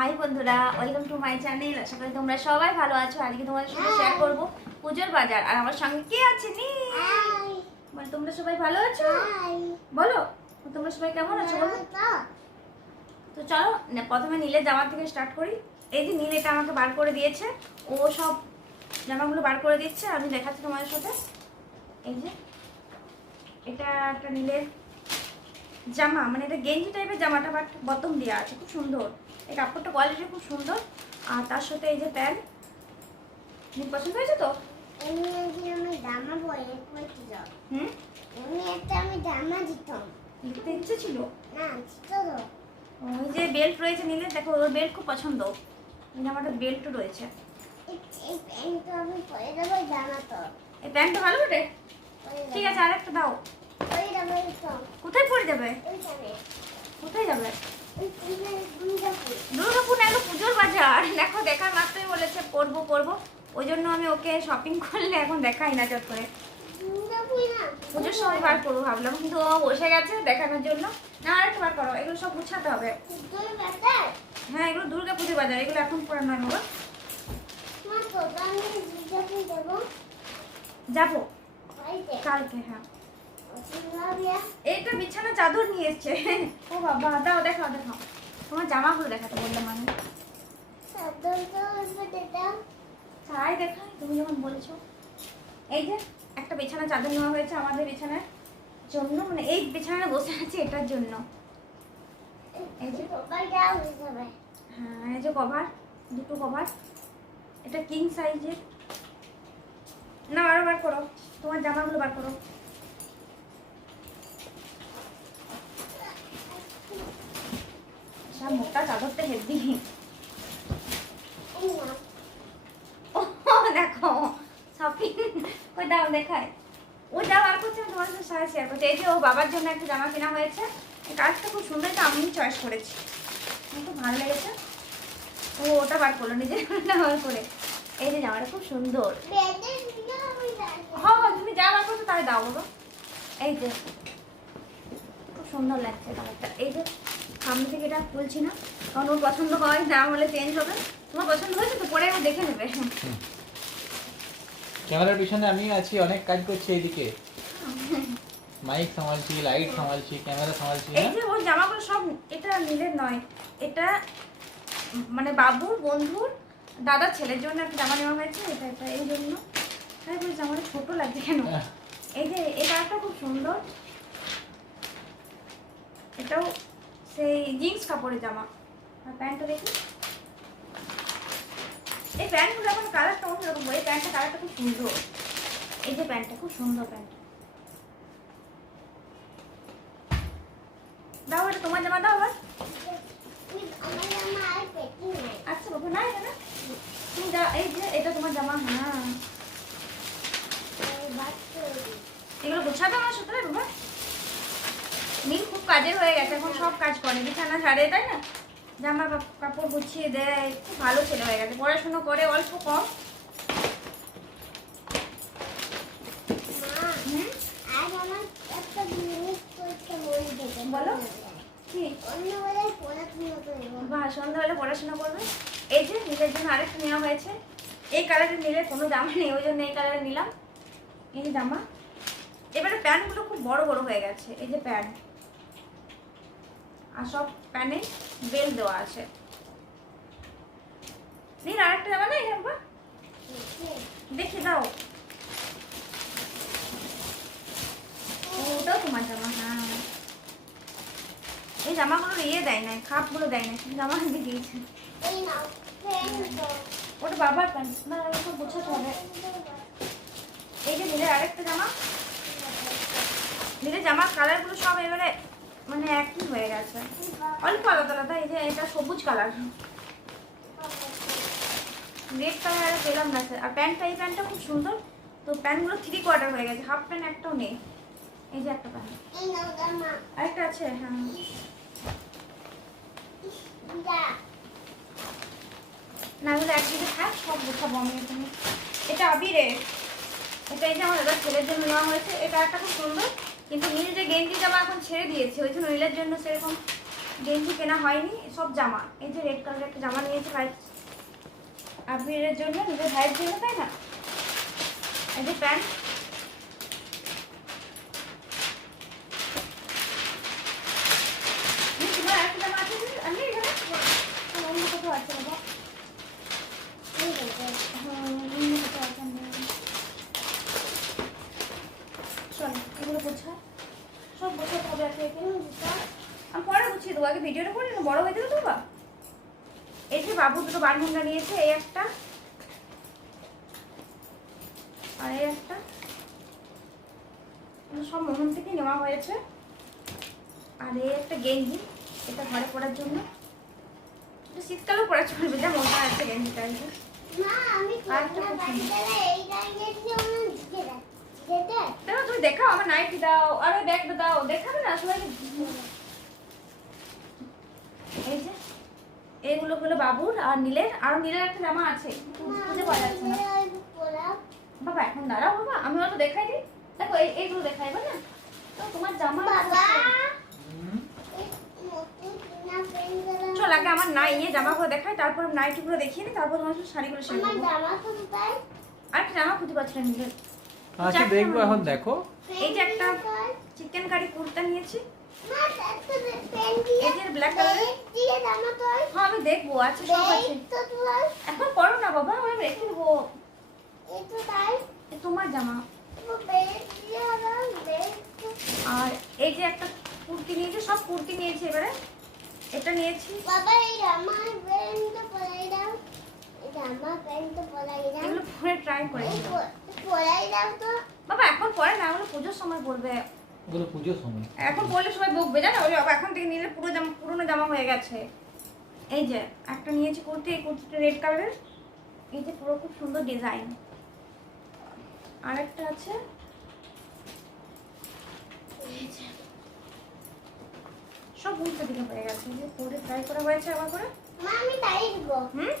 High বন্ধুরা welcome to my channel. আশা করি তোমরা সবাই ভালো আছো। আজকে তোমাদের সঙ্গে শেয়ার করব পুজোর বাজার। আর আমার সঙ্গে কে আছে নি? বল তোমরা সবাই ভালো আছো? বলো তোমরা সবাই কেমন আছো বলো? তো। চলো না, প্রথমে নীলের জামা থেকে স্টার্ট করি। এই যে নীল এটা আমাকে বার করে দিয়েছে। ও সব জামাগুলো বার করে দিচ্ছে। আমি দেখাচ্ছি তোমাদের সাথে। এই যে এটা একটা নীলের জামা। মানে এটা গেঞ্জি টাইপের জামাটা বাট বতম দেওয়া আছে। খুব সুন্দর। এই কাপড়টা কোয়ালিটি খুব সুন্দর। আর তার সাথে এই যে প্যান্ট নীল পছন্দ হয়েছে তো? হুম? লিখতে ইচ্ছে ছিল? ওই যে বেল্ট রয়েছে দেখো ওর বেল্ট খুব পছন্দ। এই জামাটা বেল্টও রয়েছে। এই প্যান্টটা ভালো বটে? ঠিক আছে আরেকটা দাও। কোথায় পড়ে যাবে? কোথায় যাবে? দুর্গাপুর না পুজোর বাজার দেখো দেখার মাত্রই বলেছে পরবো পরবো ওই জন্য আমি ওকে শপিং করলে এখন দেখাই না চট করে। পুজোর সময় বার করব ভাবলাম কিন্তু ও বসে গেছে দেখানোর জন্য। না বার করো এগুলো সব গুছাতে হবে। হ্যাঁ এগুলো দুর্গা পুজোর বাজার এগুলো এখন পরে নয় বাবা যাব। কালকে হ্যাঁ। এইটা বিছানা চাদর নিয়ে এসছে। ও বাবা, দাও, দেখাও দেখাও। তোমার জামাগুলো দেখাতে বললাম আমি। তাই দেখাই তুমি যখন বলেছ। এই যে, একটা বিছানা চাদর নেওয়া হয়েছে আমাদের বিছানার জন্য মানে এই বিছানায় বসে আছে এটার জন্য। এই যে। হ্যাঁ এই যে কভার দুটো কভার এটা কিং সাইজের না আরও বার করো। তোমার জামাগুলো বার করো। সব মোটা চাদরটা হেভি দেখো শপিং ওই দাও দেখায় ও যা বার করছে তোমার সাথে শেয়ার করছি। এই যে ও বাবার জন্য একটা জামা কেনা হয়েছে। কাজটা খুব সুন্দর এটা আমি চয়েস করেছি। খুব ভালো লেগেছে। ও ওটা বার করল, নিজের বার করে। এই যে জামাটা খুব সুন্দর। হ্যাঁ তুমি যা বার করছ তাই দাও, বাবা। এই যে, খুব সুন্দর লাগছে কালারটা এই যে সামনে থেকে এটা বলছি না। কারণ ওর পছন্দ হয় না হলে চেঞ্জ হবে। তোমার পছন্দ হয়েছে তো পরে দেখে নেবে। ক্যামেরার পিছনে আমি আছি অনেক কাজ করছি এইদিকে। মাইক সামালছি লাইট সামালছি ক্যামেরা সামালছি এই হ্যাঁ? যে ওর জামাগুলো সব এটা নীলের নয়। এটা মানে বাবুর বন্ধুর দাদার ছেলের জন্য একটা জামা নেওয়া হয়েছে এটা এটা এই জন্য। তাই বলি জামাটা ছোট লাগছে কেন? হ্যাঁ। এই যে এটা একটা খুব সুন্দর। এটাও সেই জিন্স কাপড়ের জামা। আর প্যান্টটা দেখি। এই প্যান্টগুলো এখন কালারটা অন্যরকম এই প্যান্টটা কালারটা খুব সুন্দর। এই যে প্যান্টটা, খুব সুন্দর প্যান্ট দাও এটা তোমার জামা, দাও আবার। আচ্ছা বাবু, না এটা না। তুমি যা, এই যে, এটা তোমার জামা হ্যাঁ। এগুলো গোছাবে আমার সাথে রে বাবা? নীল কাজের হয়ে গেছে, এখন সব কাজ করে। বিছানা ছাড়ে তাই না? জামা কাপ- কাপড় গুছিয়ে দেয়। খুব ভালো ছেলে হয়ে গেছে। পড়াশুনো করে অল্প কম। বলো। বা সন্ধ্যাবেলা পড়াশোনা করবে? এই যে, নীলের জন্য নেওয়া হয়েছে। এই নীলের কোনো জামা নেই, ওই জন্য এই কালারের নিলাম। এই জামা। এবারে প্যান্টগুলো খুব বড় বড় হয়ে গেছে। এই যে প্যান্ট। আর সব প্যানে বেল দেওয়া আছে। নীল আরেকটা জামা নেই জামা দেখে দাও। ওটাও তোমার জামা হ্যাঁ। এই জামাগুলো ইয়ে দেয় না খাপগুলো দেয় না জামা দিয়ে দিয়েছে। ওটা বাবার প্যান্ট, না, ওটা গোছাতে হবে। এই যে নীলের আরেকটা জামা। নীলের জামার কালারগুলো সব এবারে মানে একই হয়ে গেছে। অল্প আলাদা আলাদা এই যে এটা সবুজ কালার রেড কালার পেলাম না আর প্যান্টটা এই প্যান্টটা খুব সুন্দর। তো প্যান্টগুলো থ্রি কোয়ার্টার হয়ে গেছে। হাফ প্যান্ট একটাও নেই। এই যে একটা প্যান্ট আরেকটা আছে হ্যাঁ। না সব এটা আবিরের। এটা এই যে আমার দাদা ছেলের জন্য নেওয়া হয়েছে। এটা একটা খুব সুন্দর। কিন্তু নীল যে গেঞ্জি জামা এখন ছেড়ে দিয়েছে, ওই জন্য নীলের জন্য সেরকম গেঞ্জি কেনা হয়নি, সব জামা। এই যে রেড কালারের একটা জামা নিয়েছে ভাই। আবিরের জন্য নিজের ভাইয়ের জন্য তাই না? এই যে প্যান্ট। আছে অন্য আছে বাবা হ্যাঁ, অন্য কোথাও আছে আমি চল এগুলো বোঝা সব বোঝাতে হবে একে একে আমি পরে গুছিয়ে দেবো আগে ভিডিওটা করে না বড় হয়ে যাবে এই যে বাবু দুটো বারমুন্ডা নিয়েছে এই একটা আর এই একটা। সব মোহন থেকে নেওয়া হয়েছে। আর এই একটা গেঞ্জি এটা ঘরে পরার জন্য। শীতকালেও পরা চলবে যা মোটা আছে গেঞ্জিটা যেতে? দেখো তুমি দেখাও আমার নাইটি দাও আর ওই ব্যাগটা দাও দেখাবে না? সবাইকে এই যে এইগুলো হলো বাবুর আর নীলের আর নীলের একটা জামা আছে। খুঁজে পাওয়া যাচ্ছে না। বাবা এখন দাঁড়াও বাবা আমি অল্প দেখাই দিই। দেখো এইগুলো দেখাই না তো তোমার জামা চল আগে আমার নাই ইয়ে জামাগুলো দেখাই তারপর নাইটিগুলো দেখিয়ে নিই তারপর তোমার শাড়িগুলো শেয়ার করব। আর একটা জামা খুঁজে পাচ্ছি না নীলের। আচ্ছা দেখব এখন দেখো। এই যে একটা চিকেন কারি কুর্তা নিয়েছি। হ্যাঁ আমি দেখব, আছে সব আছে। এখন পড়ো না বাবা, আমি রেখে দেবো। আর এই যে একটা কুর্তি নিয়েছি, সব কুর্তি নিয়েছি এবারে। এটা নিয়েছি। বাবা এই জামা প্যান্টটা পরাই দাও এই জামা প্যান্টটা পরাই দাও এগুলো পরে ট্রাই প- পরাই দাও তো বাবা, এখন পরে না ওগুলো পুজোর সময় পরবে। ওগুলো পুজোর সময়। এখন পরলে সবাই বকবে জানো? ওই এখন থেকে নিলে পুরো জামা পুরোনো জামা হয়ে গেছে। এই যে একটা নিয়েছি কুর্তি এই কুর্তিটা রেড কালারের এই যে পুরো খুব সুন্দর ডিজাইন আর একটা আছে সব উল্টো দিকে হয়ে গেছে। যে পরে ট্রাই করা হয়েছে আবার করে। মা আমি তাই দিব। হুম?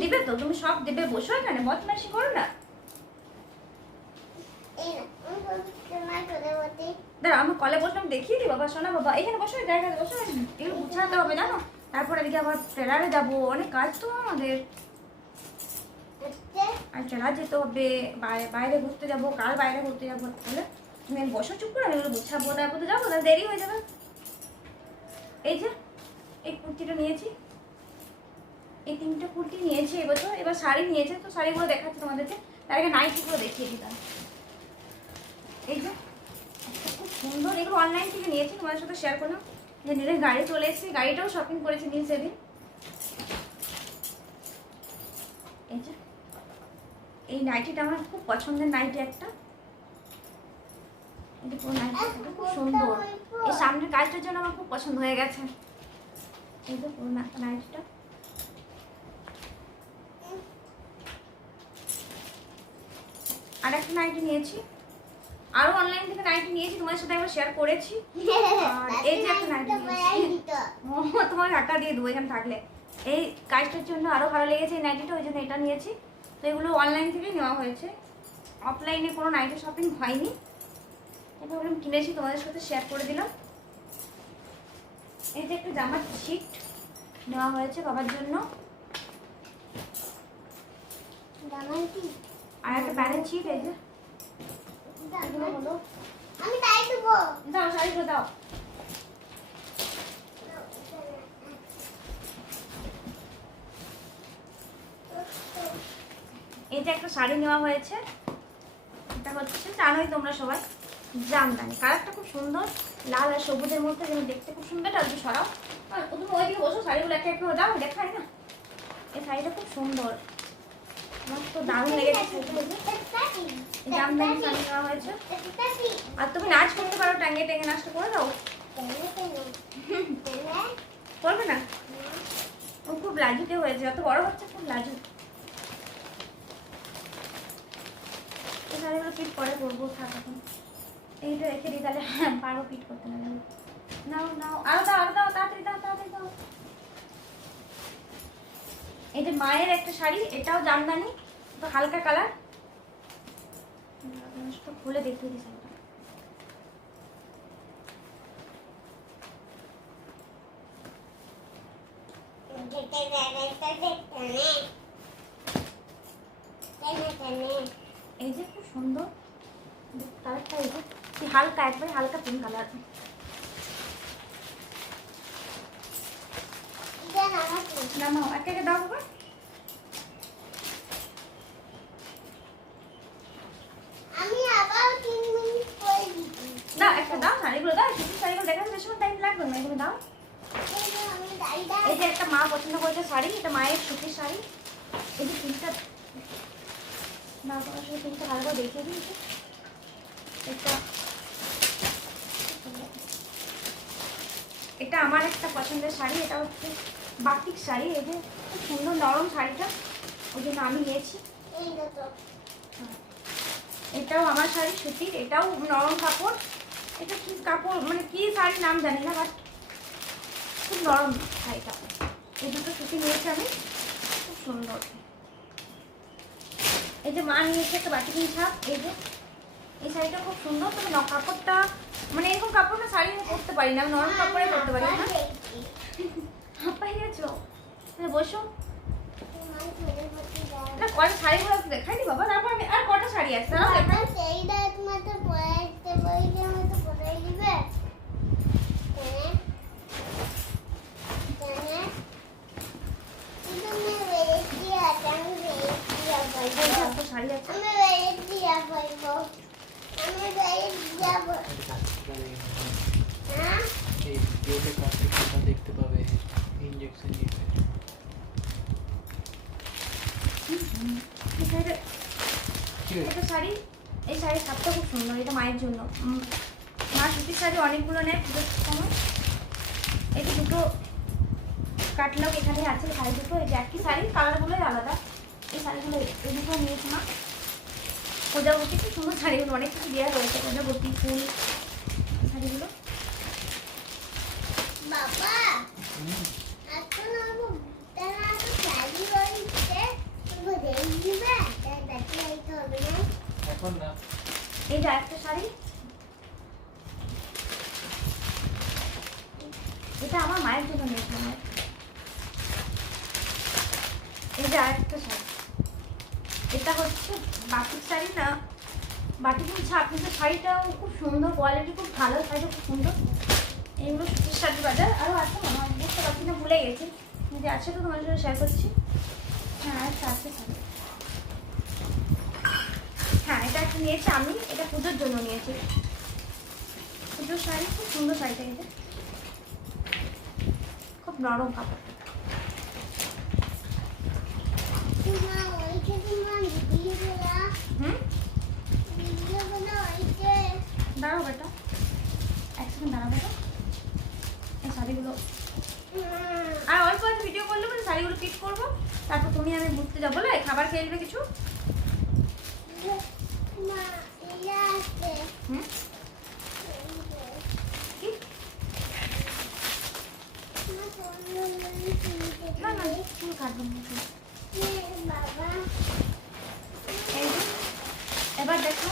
দিবে। তো তুমি সব দিবে বসো এখানে বদমাইশি করো না এই না আমি বলছি তোমার করে বলতে দাঁড়া আমি কলে বসলাম দেখিয়ে দিই বাবা শোনা বাবা এখানে বসো জায়গায় বসো এগুলো গুছাতে হবে জানো? তারপর এদিকে আবার ট্রেলারে যাব অনেক কাজ তো আমাদের। আর ট্রেলার যেতে হবে বাইরে বাইরে ঘুরতে যাব কাল বাইরে ঘুরতে যাব তাহলে তুমি বসো চুপ করে আমি এগুলো গুছাবো তারপর তো যাব তাহলে দেরি হয়ে যাবে। এই যে এই কুর্তিটা নিয়েছি। এই তিনটে কুর্তি নিয়েছি এবছর এবার শাড়ি নিয়েছে তো শাড়িগুলো দেখাচ্ছি তোমাদেরকে। তার আগে নাইটিগুলো দেখিয়ে দিতাম এই যে একটা খুব সুন্দর এগুলো অনলাইন থেকে নিয়েছি তোমাদের সাথে শেয়ার করলাম। যে নিজের গাড়ি চলে এসেছি গাড়িটাও শপিং করেছি নীল সেদিন। এই যে এই নাইটিটা আমার খুব পছন্দের নাইটি একটা। পুরো নাইটিটা খুব সুন্দর। এই সামনের কাজটার জন্য আমার খুব পছন্দ হয়ে গেছে। এই যে পুরো নাইটিটা আর একটা নাইটি নিয়েছি। আরও অনলাইন থেকে নাইটি নিয়েছি তোমার সাথে একবার শেয়ার করেছি। আর এই যে একটা নাইটি তোমার টাকা দিয়ে দেবো এখানে থাকলে। এই কাজটার জন্য আরও ভালো লেগেছে এই নাইটিটা ওই জন্য এটা নিয়েছি। তো এগুলো অনলাইন থেকেই নেওয়া হয়েছে। অফলাইনে কোনো নাইটি শপিং হয়নি। ওরকম কিনেছি তোমাদের সাথে শেয়ার করে দিলাম। এই যে একটা জামার শিট নেওয়া হয়েছে বাবার জন্য। আর একটা প্যান্টের ছিট এই যে। আমি তাই দেবো দাও শাড়িগুলো দাও যে একটা শাড়ি নেওয়া হয়েছে। এটা হচ্ছে জানোই তোমরা সবাই জামদানি কালারটা খুব সুন্দর, লাল আর সবুজের মধ্যে যেন দেখতে খুব সুন্দর, এটা একটু সরাও আর তুমি ওইদিকে বসো, শাড়িগুলো একটা একটু দাও দেখাই না। এই শাড়িটা খুব সুন্দর। আর তুমি নাচ করতে পারো টাঙ্গে টেঙ্গে নাচটা করে দাও। করবে না? ও খুব লাজুকে হয়েছে, অত বড় হচ্ছে খুব লাজুক। এই পিট পরে করব, থাক এখন। এইটা রেখে দিই, তাহলে হ্যাঁ পারো পিট করতে না নাও নাও, আরও দাও আরও দাও, তাড়াতাড়ি দাও তাড়াতাড়ি দাও। এই যে মায়ের একটা শাড়ি, এটাও জামদানি, তো হালকা কালার। খুলে দেখিয়ে দিচ্ছি এই যে খুব সুন্দর। এই যে হালকা, একবারে হালকা পিঙ্ক কালার নামাও একে একে দাও আমি আবার তিন মিনিট পরে দিচ্ছি। একটা দাও শাড়িগুলো দাও কিছু শাড়িগুলো দেখাতে বেশি টাইম লাগবে না এগুলো দাও। এই যে আমি দাঁড়িয়ে একটা মা পছন্দ করেছে শাড়ি এটা মায়ের সুতির শাড়ি। এই যে পিঙ্কটা না তোমার সাথে পিঙ্কটা ভালো করে দেখিয়ে দিয়েছে এটা এটা আমার একটা পছন্দের শাড়ি এটা হচ্ছে বাটিক শাড়ি এই যে খুব সুন্দর নরম শাড়িটা ওই জন্য আমি নিয়েছি এটাও আমার শাড়ি সুতির এটাও নরম কাপড় এটা কি কাপড় মানে কি শাড়ির নাম জানি না বাট খুব নরম শাড়িটা এই দুটো সুতি নিয়েছি আমি খুব সুন্দর এই যে মা নিয়েছে একটা বাটি কিনে ছাপ এই যে এই শাড়িটা খুব সুন্দর তবে ন কাপড়টা মানে এরকম কাপড় না শাড়ি আমি পরতে পারি না আমি নরম কাপড়ে পরতে পারি না হাঁপাই গেছো? বসো। না কটা বাবা? তারপর আমি আর কটা শাড়ি আছে? পড়াইতে বইকে মতো পড়াই দিবে। হ্যাঁ হ্যাঁ আমি আছে আমি বেরেছি এই বলব শাড়ি আমি বলব আমি বেরেছি যাব হ্যাঁ? এই ভিডিওতে কন্টেন্টটা দেখতে পাবে। ইনজেকশন নিতে শাড়ি এই শাড়ির ছাপটা খুব সুন্দর এটা মায়ের জন্য মা সুতির শাড়ি অনেকগুলো নেয় পুজোর সময় এই দুটো কাটলক এখানে আছে শাড়ি দুটো এই যে একই শাড়ি কালারগুলোই আলাদা এই শাড়িগুলো এই দুটো নিয়েছি মা প্রজাপতি খুব সুন্দর শাড়িগুলো অনেক কিছু দেওয়া রয়েছে প্রজাপতি ফুল শাড়িগুলো বাবা হুম, এখন আমি তারা তো শাড়ি বলছে তুমি দেখ দিবে তাই দেখতে লাইতে হবে না এখন না এই যে একটা শাড়ি এটা আমার মায়ের জন্য নিয়েছিলাম মায়ের। এই যে আরেকটা শাড়ি এটা হচ্ছে বাটিক শাড়ি না বাটিক ছাপ কিন্তু শাড়িটাও খুব সুন্দর কোয়ালিটি খুব ভালো শাড়িটা খুব সুন্দর এইগুলো সুতির শাড়ি বাজার আরও আছে আমার বুঝতে পারছি না, ভুলে গেছি। যদি আছে তো তোমার সাথে শেয়ার করছি। হ্যাঁ আচ্ছা আছে শাড়ি হ্যাঁ এটা একটা নিয়েছি আমি, এটা পুজোর জন্য নিয়েছি। পুজোর শাড়ি, খুব সুন্দর শাড়িটা এটা। খুব নরম কাপড়। দাঁড়াও বেটা। এক সেকেন্ড দাঁড়াও বেটা। শাড়িগুলো। আর অল্প একটু ভিডিও করলে মানে শাড়িগুলো পিক করব। তারপর তুমি আমি ঘুরতে যাব, বলে খাবার খেয়ে নেবে কিছু? হুম? না না, চুল এবার দেখো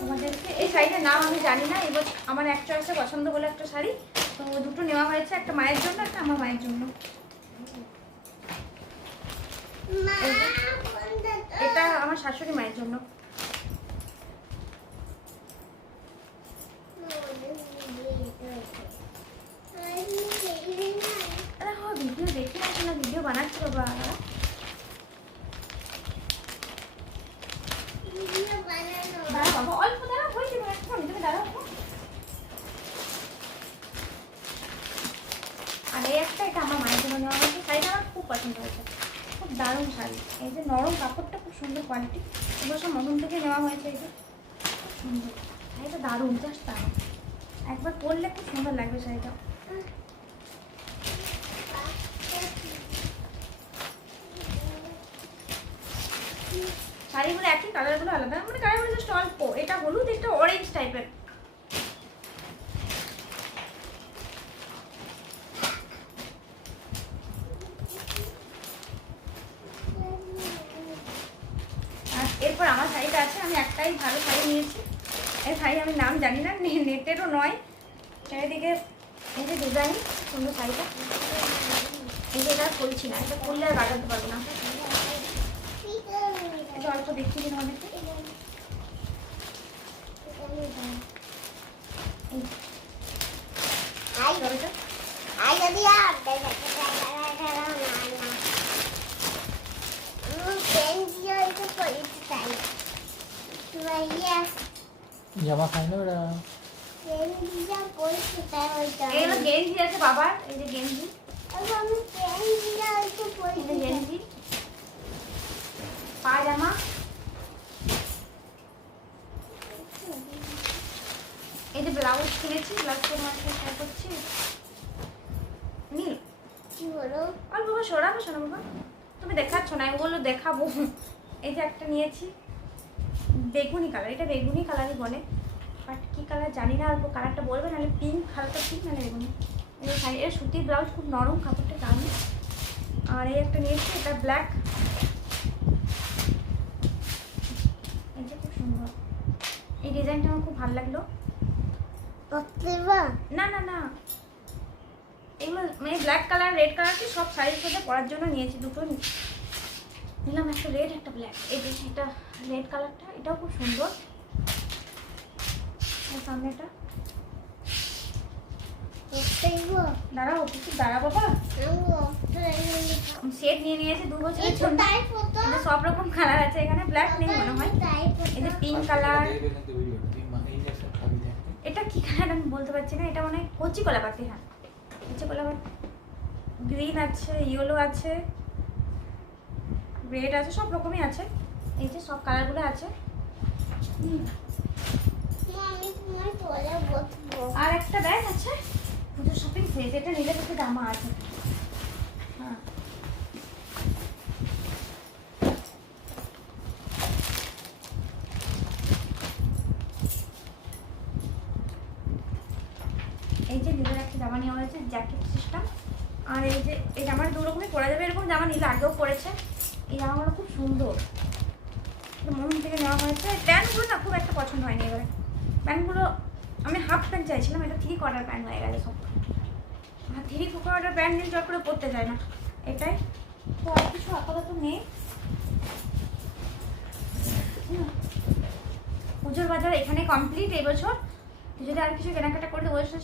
তোমাদেরকে। এই শাড়িটার নাম আমি জানি না, এবার আমার এক চয়েসে পছন্দ বলে একটা শাড়ি। তো দুটো নেওয়া হয়েছে একটা মায়ের জন্য একটা আমার মায়ের জন্য। এটা আমার শাশুড়ি মায়ের জন্য আরে হ্যাঁ ভিডিও দেখে আসো না ভিডিও বানাচ্ছি বাবা দাঁড়া বাবা অল্প দাঁড়া হয়ে যাবে একটু তুমি দাঁড়াও তো। আর এই একটা এটা আমার মায়ের জন্য নেওয়া হয়েছে শাড়িটা আমার খুব পছন্দ হয়েছে খুব দারুণ শাড়ি এই যে নরম কাপড়টা খুব সুন্দর কোয়ালিটি এগুলো সব মতন থেকে নেওয়া হয়েছে এই যে খুব সুন্দর শাড়িটা দারুণ জাস্ট দারুণ। একবার পরলে খুব সুন্দর লাগবে শাড়িটা। শাড়িগুলো একই কালারগুলো আলাদা মানে কালারগুলো জাস্ট অল্প। এটা হলুদ, এটা অরেঞ্জ টাইপের আর এরপর আমার শাড়িটা আছে আমি একটাই ভালো শাড়ি নিয়েছি এই শাড়ি আমি নাম জানি না নয়। চারিদিকে এই যে ডিজাইন সুন্দর শাড়িটা। এই যে এটা খুলছি না, এটা করলে আর বাজাতে পারব না। এটা অল্প দেখিয়ে দিন আমাদেরকে। জামা খাই না ওরা? গেঞ্জি আছে বাবার, এই যে গেঞ্জি। আমি গেঞ্জি। পায়জামা। এই যে ব্লাউজ কিনেছি করছি। বাবা তুমি দেখাচ্ছ না এগুলো দেখাবো। এই যে একটা নিয়েছি। বেগুনি কালার এটা বেগুনি কালারই বলে। কালার জানি না অল্প কালারটা বলবেন নাহলে পিঙ্ক হালকা পিঙ্ক বেগুনি এই শাড়ি এর সুতির ব্লাউজ খুব নরম কাপড়টা দামি। আর এই একটা নিয়েছি এটা ব্ল্যাক এই খুব সুন্দর। এই ডিজাইনটা আমার খুব ভালো লাগল। না না না। এগুলো মানে ব্ল্যাক কালার রেড কালারকে সব শাড়ির সাথে পরার জন্য নিয়েছি দুটো নি- নিলাম একটা রেড একটা ব্ল্যাক এই এটা রেড কালারটা এটাও খুব সুন্দর। সামনেটা দাঁড়াও কিছু দাঁড়া বাবা। শেড নিয়ে নিয়েছে দু বছরের জন্য। সব রকম কালার আছে এখানে ব্ল্যাক নেই মনে হয়। এই যে পিঙ্ক কালার এটা কি কালার আমি বলতে পারছি না এটা মনে হয় কচি কলাপাতি হ্যাঁ। কচি কলাপাতি গ্রিন আছে ইয়েলো আছে রেড আছে সব রকমই আছে। এই যে সব কালারগুলো আছে। বসবো আর একটা ব্যাগ আছে। পুজোর শপিং সেট এটা নিলে কিছু দামা আছে। হ্যাঁ। এই যে নীলের একটা জামা নেওয়া হয়েছে জ্যাকেট সিস্টেম আর এই যে, এই জামাটা দু রকমই যাবে, এরকম জামা নীল আগেও পরেছে। এই জামাগুলো খুব সুন্দর। মন থেকে নেওয়া হয়েছে। প্যান্টগুলো না খুব একটা পছন্দ হয়নি এবারে। প্যান্টগুলো আমি হাফ প্যান্ট চাইছিলাম, এটা থ্রি কোয়ার্টার প্যান্ট হয়ে গেছে সব। আর থ্রি কোয়ার্টার প্যান্ট নিয়ে জয় করে পড়তে চায় না। এটাই। তো আর কিছু আপাতত নেই। পুজোর বাজার এখানে কমপ্লিট এবছর। যদি আর কিছু কেনাকাটা করে বসে